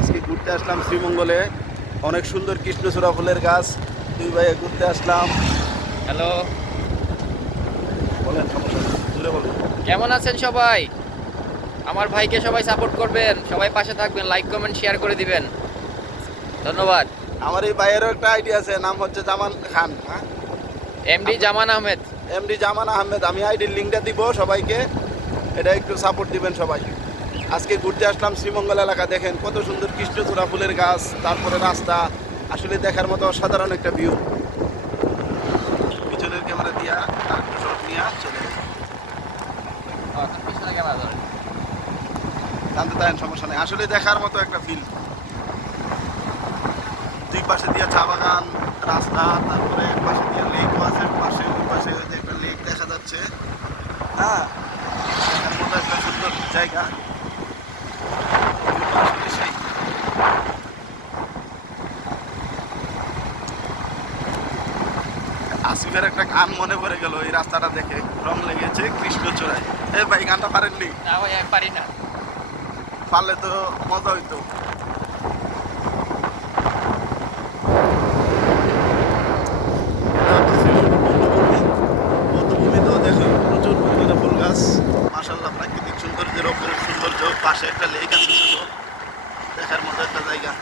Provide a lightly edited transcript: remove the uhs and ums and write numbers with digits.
আজকে ঘুরতে আসলাম শ্রীমঙ্গলে। অনেক সুন্দর কৃষ্ণচূড়া ফুলের গাছ। দুই ভাইয়ে ঘুরতে আসলাম। হ্যালো, বলেন, সমস্যা নেই, জুড়ে বলেন। কেমন আছেন সবাই? আমার ভাইকে সবাই সাপোর্ট করবেন, সবাই পাশে থাকবেন, লাইক কমেন্ট শেয়ার করে দিবেন। ধন্যবাদ। আমার এই ভাইয়েরও একটা আইডি আছে, নাম হচ্ছে জামান খান। হ্যাঁ, এমডি জামান আহমেদ। এমডি জামান আহমেদ। আমি আইডির লিঙ্কটা দিব সবাইকে, এটা একটু সাপোর্ট দিবেন সবাই। আজকে ঘুরতে আসলাম শ্রীমঙ্গল এলাকা। দেখেন কত সুন্দর কৃষ্ণচূড়া ফুলের গাছ, তারপরে রাস্তা। আসলে দেখার মতো অসাধারণ একটা ভিউ। পিছনের ক্যামেরা দিয়া আর একটু শট নিয়ে চলে পিছনে ক্যামেরা ধরেন। জানতে চান, সমস্যা নেই। আসলে দেখার মতো একটা ফিল। দুই পাশে দিয়ে চা বাগান, রাস্তা, তারপরে এক পাশে দিয়ে লেকও আছে, পাশে ওই পাশে ওই যে একটা লেক দেখা যাচ্ছে। হ্যাঁ, দেখার মতো একটা সুন্দর জায়গা। আসলে সেই আসিফের একটা গান মনে পড়ে গেল এই রাস্তাটা দেখে। রং লেগেছে কৃষ্ণচূড়ায়। এ ভাই, গানটা পারেননি? না ভাই, আমি পারি না। পারলে তো মজা হইতো। এটা হচ্ছে শ্রীমঙ্গল বৌদ্ধভূমিতেও দেখো প্রচুর পরিমাণে ফুল গাছ। মাশাআল্লাহ, প্রাকৃতিক সৌন্দর্যের ওপর সৌন্দর্য। পাশে একটা লেক আছে ছোট, দেখার মতো একটা জায়গা।